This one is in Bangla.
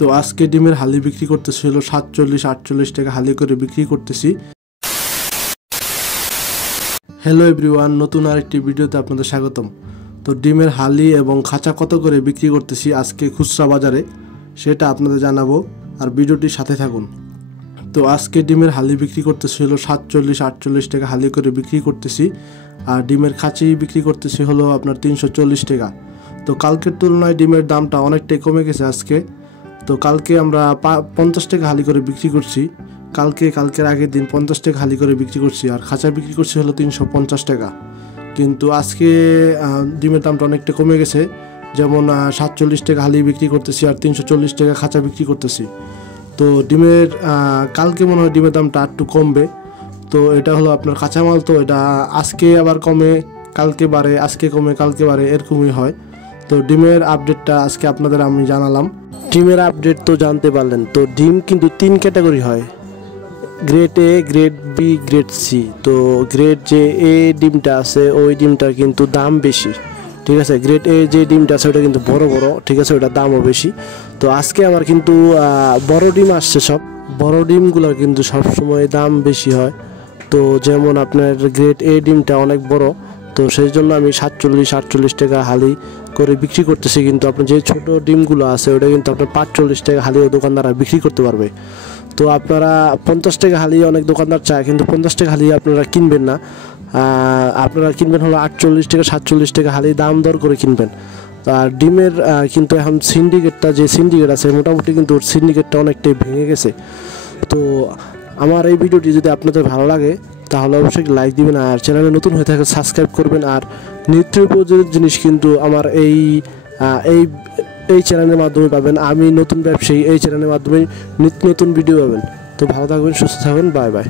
তো আজকে ডিমের হালি বিক্রি করতেছি হলো 47-48 টাকা হালি করে বিক্রি করতেছি। হ্যালো এভরিওয়ান, নতুন আরেকটি ভিডিওতে আপনাদের স্বাগতম। তো ডিমের হালি এবং খাঁচা কত করে বিক্রি করতেছি আজকে খুচরা বাজারে সেটা আপনাদের জানাবো, আর ভিডিওটির সাথে থাকুন। তো আজকে ডিমের হালি বিক্রি করতেছি হলো 47-48 টাকা হালি করে বিক্রি করতেছি, আর ডিমের খাঁচি বিক্রি করতেছি হলো আপনার 340 টাকা। তো কালকের তুলনায় ডিমের দামটা অনেকটাই কমে গেছে আজকে। তো কালকে আমরা 50 টাকা হালি করে বিক্রি করছি, কালকের আগের দিন 50 টাকা হালি করে বিক্রি করছি, আর খাঁচা বিক্রি করছি হলো 350 টাকা। কিন্তু আজকে ডিমের দামটা অনেকটা কমে গেছে, যেমন 47 টাকা হালি বিক্রি করতেছি আর 340 টাকা খাঁচা বিক্রি করতেছি। তো ডিমের কালকে মনে হয় ডিমের দামটা একটু কমবে। তো এটা হলো আপনার কাঁচামাল, তো এটা আজকে আবার কমে কালকে বাড়ে, আজকে কমে কালকে বাড়ে, এরকমই হয়। তো ডিমের আপডেটটা আজকে আপনাদের আমি জানালাম। ডিমের আপডেট তো জানতে পারলেন। তো ডিম কিন্তু 3 ক্যাটাগরি হয়, grade A, grade B, grade C. তো গ্রেড যে এ ডিমটা আছে ওই ডিমটার কিন্তু দাম বেশি, ঠিক আছে। গ্রেড এ যে ডিমটা আছে ওটা কিন্তু বড় বড়, ঠিক আছে, ওটার দামও বেশি। তো আজকে আমার কিন্তু বড় ডিম আসছে, সব বড় ডিমগুলোর কিন্তু সবসময় দাম বেশি হয়। তো যেমন আপনার গ্রেড এ ডিমটা অনেক বড়, তো সেই জন্য আমি 47-48 টাকা হালি করে বিক্রি করতেছি। কিন্তু আপনার যে ছোট ডিমগুলো আছে ওটা কিন্তু আপনার 45 টাকা হালিও দোকানদাররা বিক্রি করতে পারবে। তো আপনারা 50 টাকা হালি অনেক দোকানদার চায়, কিন্তু 50 টাকা হালি আপনারা কিনবেন না, আপনারা কিনবেন হলো 48 টাকা 47 টাকা হালি দাম দর করে কিনবেন। আর ডিমের কিন্তু এখন যে সিন্ডিকেট আছে মোটামুটি কিন্তু সিন্ডিকেটটা অনেকটাই ভেঙে গেছে। তো আমার এই ভিডিওটি যদি আপনাদের ভালো লাগে তাহলে অবশ্যই লাইক দিবেন, আর চ্যানেলে নতুন হয়ে থাকে সাবস্ক্রাইব করবেন। আর নিত্য উপযোগী জিনিস কিন্তু আমার এই চ্যানেলের মাধ্যমে পাবেন। আমি নতুন ব্যবসায়ী, এই চ্যানেলের মাধ্যমে নিত্য নতুন ভিডিও পাবেন। তো ভালো থাকবেন, সুস্থ থাকবেন, বাই বাই।